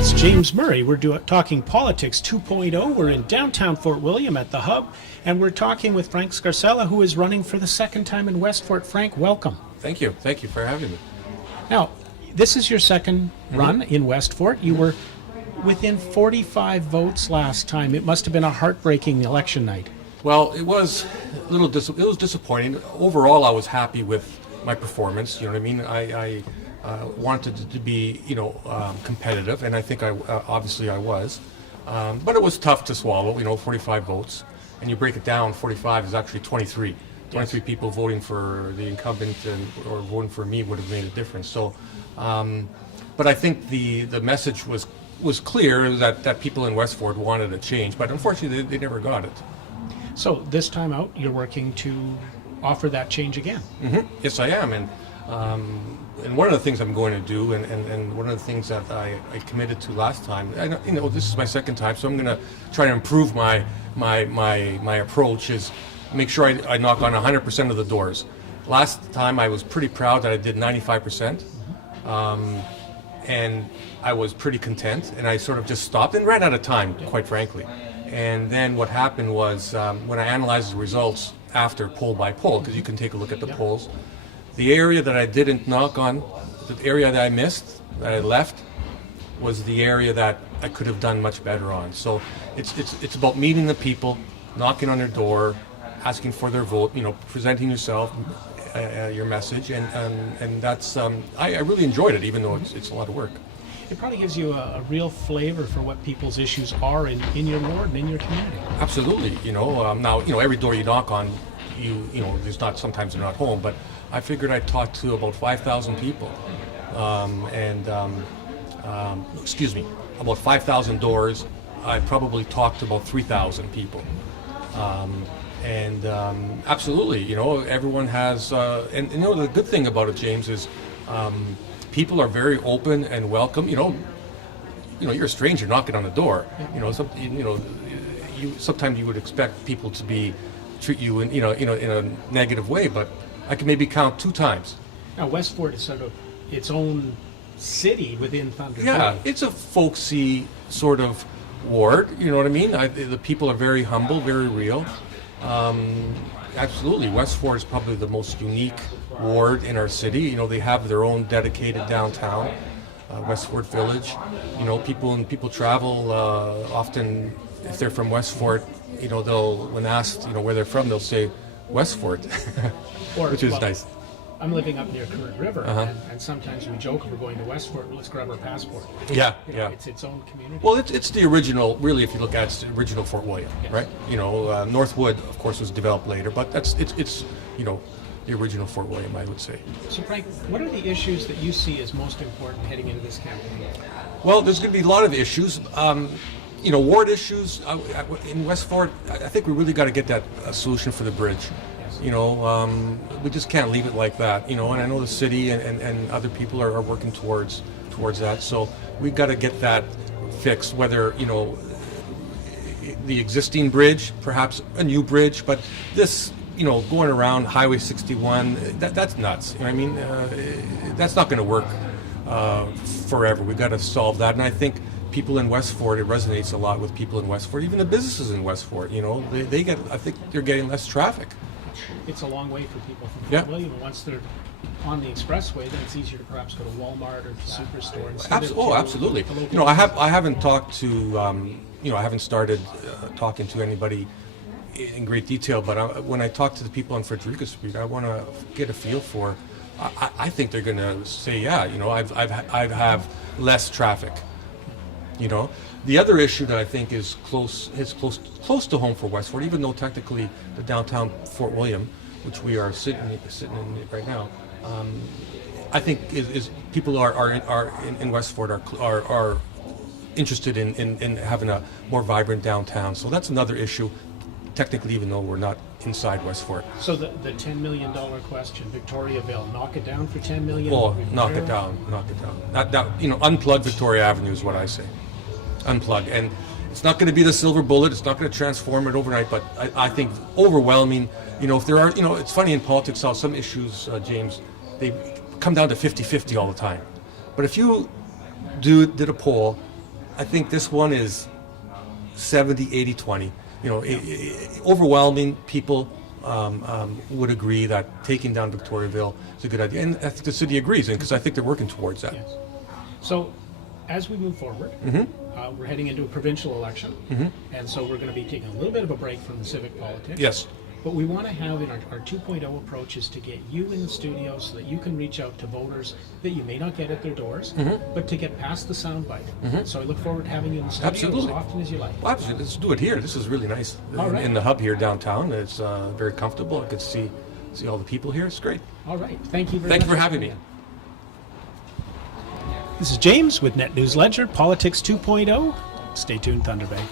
It's James Murray. We're talking Politics 2.0. We're in downtown Fort William at the Hub, and we're talking with Frank Scarcello, who is running for the second time in Westfort. Frank, welcome. Thank you. Thank you for having me. Now, this is your second run in Westfort. You were within 45 votes last time. It must have been a heartbreaking election night. Well, it was a little it was disappointing. Overall, I was happy with my performance. You know what I mean? I wanted it to be, competitive, and I think obviously I was. But it was tough to swallow, 45 votes. And you break it down, 45 is actually 23. 23 people voting for the incumbent or voting for me would have made a difference. So, but I think the message was clear that people in Westfort wanted a change, but unfortunately they never got it. So this time out, you're working to offer that change again. Yes, I am, and one of the things I'm going to do, and one of the things that I committed to last time, this is my second time, so I'm going to try to improve my approach, is make sure I knock on 100% of the doors. Last time I was pretty proud that I did 95%, and I was pretty content, and I sort of just stopped and ran out of time, quite frankly. And then what happened was, when I analyzed the results after poll by poll, because you can take a look at the polls, the area that I didn't knock on, the area that I missed, that I left, was the area that I could have done much better on. So it's about meeting the people, knocking on their door, asking for their vote, presenting yourself, your message, and that's I really enjoyed it, even though it's a lot of work. It probably gives you a real flavor for what people's issues are in your ward and in your community. Absolutely. Now, every door you knock on, there's not, sometimes they're not home, but I figured I'd talk to about 5,000 people. About 5,000 doors. I probably talked to about 3,000 people. Absolutely, everyone has, the good thing about it, James, is people are very open and welcome. You're a stranger knocking on the door. Sometimes you would expect people to treat you in a negative way, but I can maybe count 2 times. Now, Westfort is sort of its own city within Thunder Bay. Yeah, it's a folksy sort of ward. You know what I mean? The people are very humble, very real. Absolutely, Westfort is probably the most unique ward in our city. They have their own dedicated downtown, Westfort Village. People travel often. If they're from Westfort, when asked, where they're from, they'll say Westfort, which is nice. I'm living up near Current River, and sometimes we joke we're going to Westfort, let's grab our passport. Yeah. It's its own community. Well, it's the original, really, if you look at it, it's the original Fort William, yes. Right? Northwood, of course, was developed later, but it's the original Fort William, I would say. So, Frank, what are the issues that you see as most important heading into this campaign? Well, there's going to be a lot of issues. Ward issues in Westfort. I think we really got to get that solution for the bridge. We just can't leave it like that. And I know the city and other people are working towards that. So we've got to get that fixed. Whether the existing bridge, perhaps a new bridge, but this. Going around Highway 61, that's nuts. That's not going to work forever. We've got to solve that. And I think people in Westfort, it resonates a lot with people in Westfort, even the businesses in Westfort. I think they're getting less traffic. It's a long way for people from Fort William. Once they're on the expressway, then it's easier to perhaps go to Walmart or the Superstore. Absolutely. I haven't talked to, I haven't started talking to anybody in great detail, but when I talk to the people on Frederica Street, I want to get a feel for. I think they're going to say, I have less traffic. The other issue that I think is close to home for Westfort, even though technically the downtown Fort William, which we are sitting in right now, I think is people are in Westfort are interested in having a more vibrant downtown. So that's another issue. Technically, even though we're not inside Westfort. So the $10 million question, Victoriaville, knock it down for $10 million? Oh, knock it down. Unplug Victoria Avenue is what I say. Unplug. And it's not going to be the silver bullet. It's not going to transform it overnight, but I think overwhelming, if there are, it's funny in politics how some issues, James, they come down to 50-50 all the time. But if you did a poll I think this one is 70, 80, 20. You know, overwhelming people would agree that taking down Victoriaville is a good idea. And I think the city agrees, because I think they're working towards that. Yes. So, as we move forward, we're heading into a provincial election, and so we're going to be taking a little bit of a break from the civic politics. Yes. But we want to have in our 2.0 approach is to get you in the studio so that you can reach out to voters that you may not get at their doors, but to get past the soundbite. So I look forward to having you in the studio Absolutely. as often as you like. Well, absolutely. Let's do it here. This is really nice. All right. In the hub here downtown. It's very comfortable. I could see all the people here. It's great. All right. Thank you very Thank much. you for having me. This is James with Net News Ledger, Politics 2.0. Stay tuned, Thunder Bay.